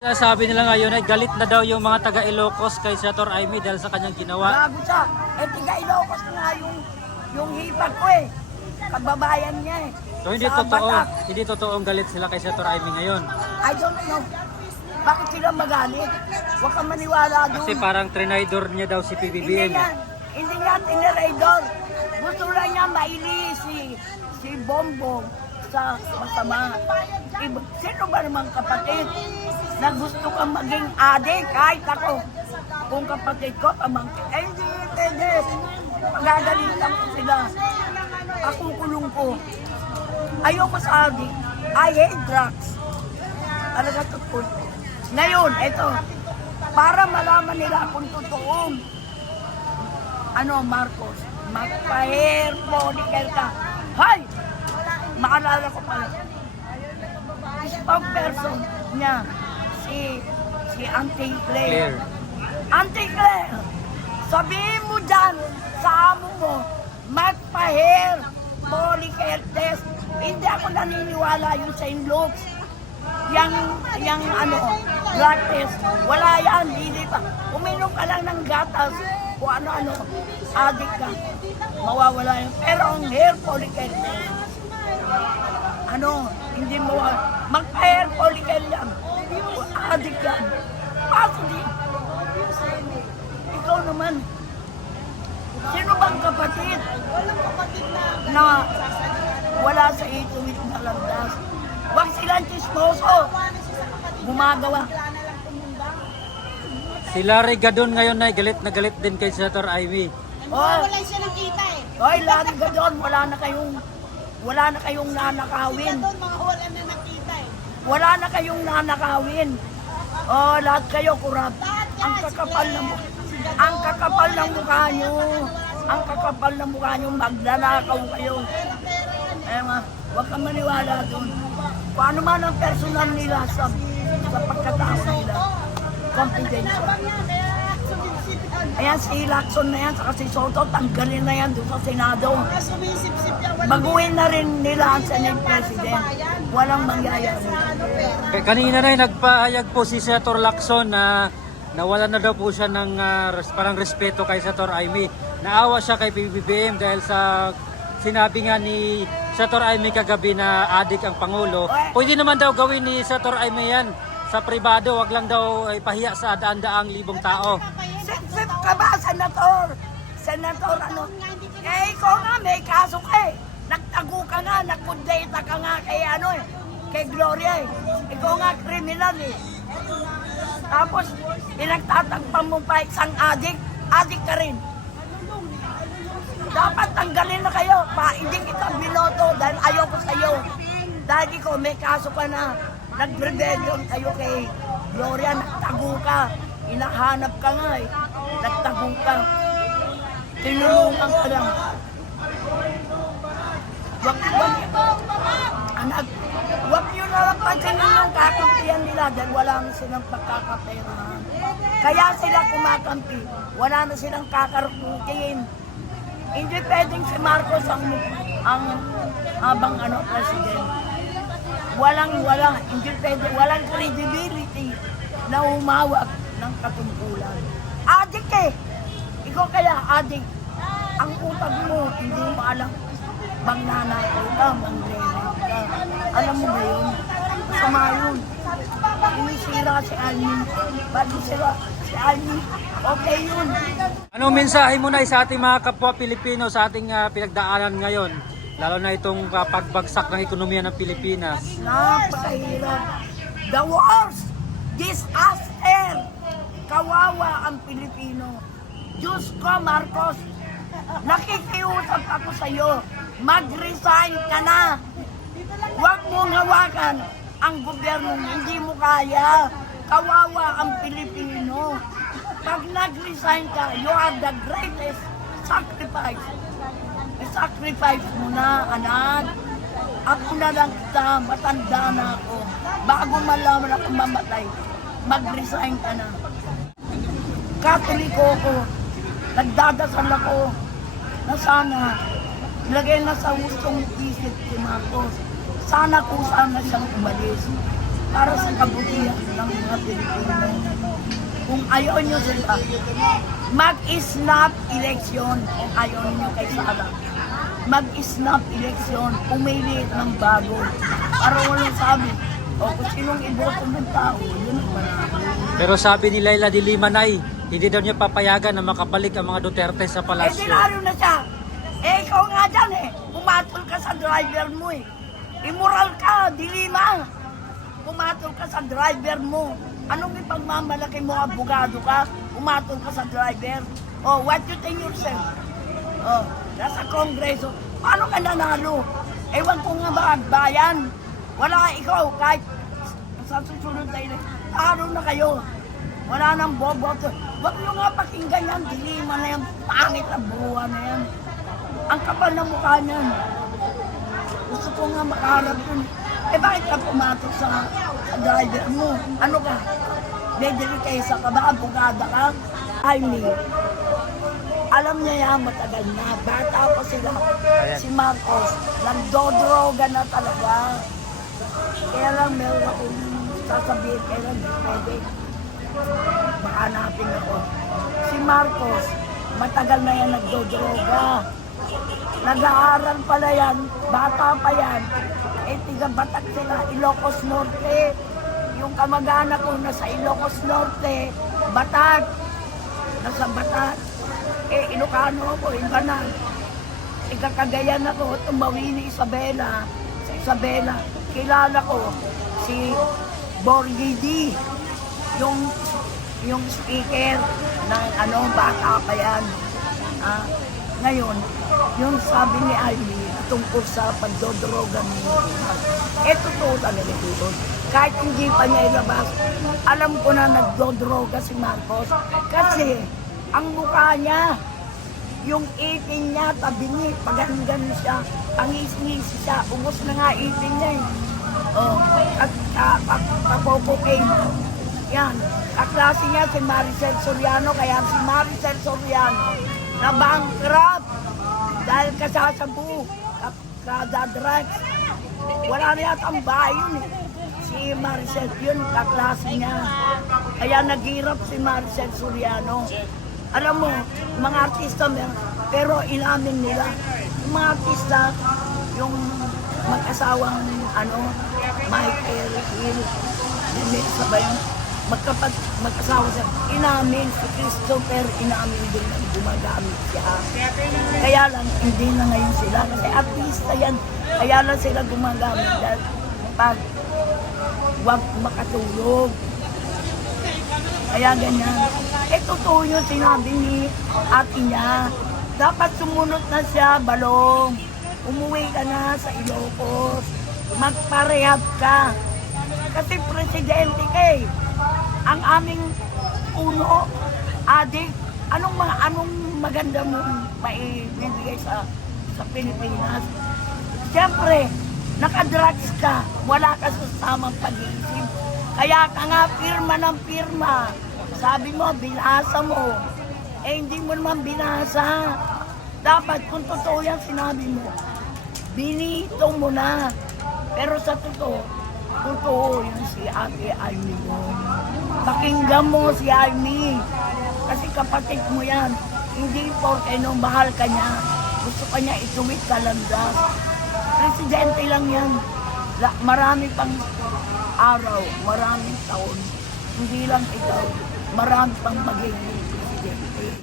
Sabi nila ngayon ay galit na daw yung mga taga Ilocos kay Senator Amy dahil sa kanyang ginawa. Gago siya. Eh, tiga Ilocos na nga yung hipag ko eh. Kababayan niya eh. So hindi Sa totoo, Batak. hindi totoong galit sila kay Senator Amy ngayon. I don't know. Bakit sila magalit? Huwag kang maniwala doon. Kasi parang trinidor niya daw si Hindi PBBM. hindi nga tiniraydor. Gusto lang niya maili si Bongbong sa masama. Sino ba namang kapatid na gusto kang maging adik? Kahit ako, kung kapatid ko, pamangkin. Eh, hindi. Pagagalitan ko sila. Ako kulong ko. Ayoko sa adik. I hate drugs. Talaga totoo. Ngayon, eto, para malaman nila kung totoong Marcos, magpa-hair follicle ka. Hay! Maalala ko pala. Spokesperson niya, si Auntie Claire. Auntie Claire, sabihin mo dyan sa amo mo, magpa-hair follicle test. Hindi ako naniniwala yung St. Luke's. Yang blood test. Wala yan, hindi pa. Uminom ka lang ng gatas o ano-ano, adik ka. Mawawala yan. Pero ang hair follicle test, hindi mawawala. Mag-hair follicle yan. O adik yan. Positive. Ikaw naman. Sino bang kapatid? Walang kapatid na wala sa ituwid na landas. Huwag silang chismoso. Gumagawa. Si Larry Gadon ngayon ay galit na galit din kay Senator Amy. Wala siya ng kita eh. Hoy, Larry Gadon, wala na kayong nanakawin. Wala na kayong nanakawin. Lahat kayo kurap. Ang kakapal ng mukha nyo. Ang kakapal ng mukha nyo, maglalakaw kayo. Huwag kang maniwala doon. Kung ano man ang personal nila sa pagkatao nila. Confidential. Ayan, si Lacson na yan, saka si Soto, tanggalin na yan doon sa Senado. Baguhin na rin nila ang Senate President. Walang mangyayari. Kanina na nagpahayag po si Senator Lacson na nawala na daw po siya ng parang respeto kay Senator Amy. Naawa siya kay PBBM dahil sa sinabi nga ni Senator Amy kagabi na adik ang Pangulo. Pwede naman daw gawin ni Senator Amy yan sa pribado, wag lang daw ipahiya sa daan-daang libong tao. Sip ka ba, Senator? Senator, Eh, ikaw nga, may kaso ka eh. Nagtago ka nga, nagkundeta ka nga kay Gloria eh. Ikaw nga, kriminal eh. Tapos, pinagtatagpan mo pa isang adik ka rin. Dapat tanggalin na kayo. Hindi kita binoto dahil ayoko sa'yo. Dahil ikaw, may kaso ka na. Nag-rebellion kayo kay Gloria, nagtago ka. Inahanap ka nga eh. Nagtago ka. Tinulungan ka lang. Wag nyo na lang pansinin yung kakampihan nila dahil wala na silang pagkakaperahan. Kaya sila kumakampi. Wala na silang kakarukutin. Hindi pwedeng si Marcos ang president. Hindi pwede, walang credibility na umawag ng katungkulan. Adik eh! Ikaw kaya, adik. Ang utag mo, hindi mo alam. Mangnanakaw ka, mangleleng ka. Alam mo ba yun? Masama yun. Inisira si Almi. Bago sila si Almi, okay yun. Anong mensahe mo na sa ating mga kapwa Pilipino sa ating pinagdaanan ngayon? Lalo na itong pagbagsak ng ekonomiya ng Pilipinas. Napakahirap. The worst disaster. Kawawa ang Pilipino. Diyos ko, Marcos, nakikiusap ako sa iyo. Mag-resign ka na. Huwag mong hawakan ang gobyerno. Hindi mo kaya. Kawawa ang Pilipino. Pag nag-resign ka, you are the greatest sacrifice. I-sacrifice mo na, anak. Ako na lang kita, matanda na ako. Bago malaman ako mamatay, mag-resign ka na. Katoliko ko, nagdadasal ako na sana ilagay na sa hustong isip si Marcos. Sana siyang umalis. para sa kabutihan ng mga Pilipino. Kung ayaw nyo sila, mag-snap election kung ayaw nyo kay Sara. Mag-snap election, pumili ng bago. Para walang sabi, o kung sinong iboto ng tao, yun ang manalo. Pero sabi ni Leila de Lima, Nay, hindi daw niya papayagan na makabalik ang mga Duterte sa Eh, palasyo. dinalo na siya. Eh, ikaw nga dyan eh. Pumatol ka sa driver mo eh. Immoral ka, dilima. Pumatol ka sa driver mo. Anong ipagmamalaki mo, abogado ka? Pumatol ka sa driver. Oh, what you think yourself? Oh, nasa kongreso. Paano ka nanalo? Ewan ko nga ba, bayan? Wala ikaw, kahit sa susunod tayo, talo na kayo. Wala nang boboto. Huwag nyo nga pakinggan yan, dilima na yan, pangit na buwan na yan. Ang kapal na mukha niyan. Gusto ko nga makaharap yun. Eh bakit ka pumatok sa driver mo? Ano ka? Dedelikesa ka ba? Abogada ka? I mean, alam niya yan matagal na. Bata pa sila. Si Marcos, nagdodroga na talaga. Kaya lang meron akong sasabihin, kaya lang pwede. Baka natin ako. Si Marcos, matagal na yan nagdodroga. Nag-aaral pala yan, bata pa yan. Eh, tiga-Batak sila, Ilocos Norte. Yung kamag-anak ko nasa Ilocos Norte, Batak. Nasa Batak. Eh, Ilocano ako, iba na. Tiga-Cagayan ako, Tumawini, Isabela. Sa Isabela, kilala ko si Borgidi. Yung speaker ng bata pa yan. Ngayon, yung sabi ni Ivy tungkol sa pagdodroga ni totoo talaga dito. Kahit hindi pa niya ilabas, alam ko na nagdodroga si Marcos. Kasi, ang mukha niya, yung ipin niya, tabingi, pagandgan siya, pangis-ngisi siya, ubos na nga ipin niya eh. At kapopokain. Yan, kaklase niya si Maricel Soriano, kaya si Maricel Soriano, na bankrupt dahil kasasabu, kada-drugs. Wala na yata ang bahay yun eh. Si Maricel, yun, kaklase niya. Kaya naghirap si Maricel Soriano. Alam mo, mga artista, pero inamin nila. Yung mga artista, yung mag-asawang, Michael Hill, sabay yung mag-asawa siya, inamin si Christopher, inamin din na gumagamit siya. Kaya lang, hindi na ngayon sila, kasi artista yan, kaya lang sila gumagamit dahil pag wag makatulog. Kaya ganyan. Totoo yung sinabi ni ate niya. Dapat sumunod na siya, Balong. Umuwi ka na sa Ilocos. Magparehab ka. Kasi presidente ka eh. Ang aming uno, adik, anong maganda mong maibibigay sa Pilipinas? Siyempre, nakadrugs ka, wala ka sa tamang pag-iisip. Kaya ka nga pirma ng pirma. Sabi mo, binasa mo. Hindi mo naman binasa. Dapat, kung totoo yan sinabi mo, binito mo na. Pero sa totoo yun si Ate Amy mo. Pakinggan mo si Amy. Kasi kapatid mo yan. Hindi porke nung mahal ka niya. Gusto ka niya ituwid ka lang daw. Presidente lang yan. Marami pang araw, maraming taon. Hindi lang ikaw. Marami pang magiging presidente.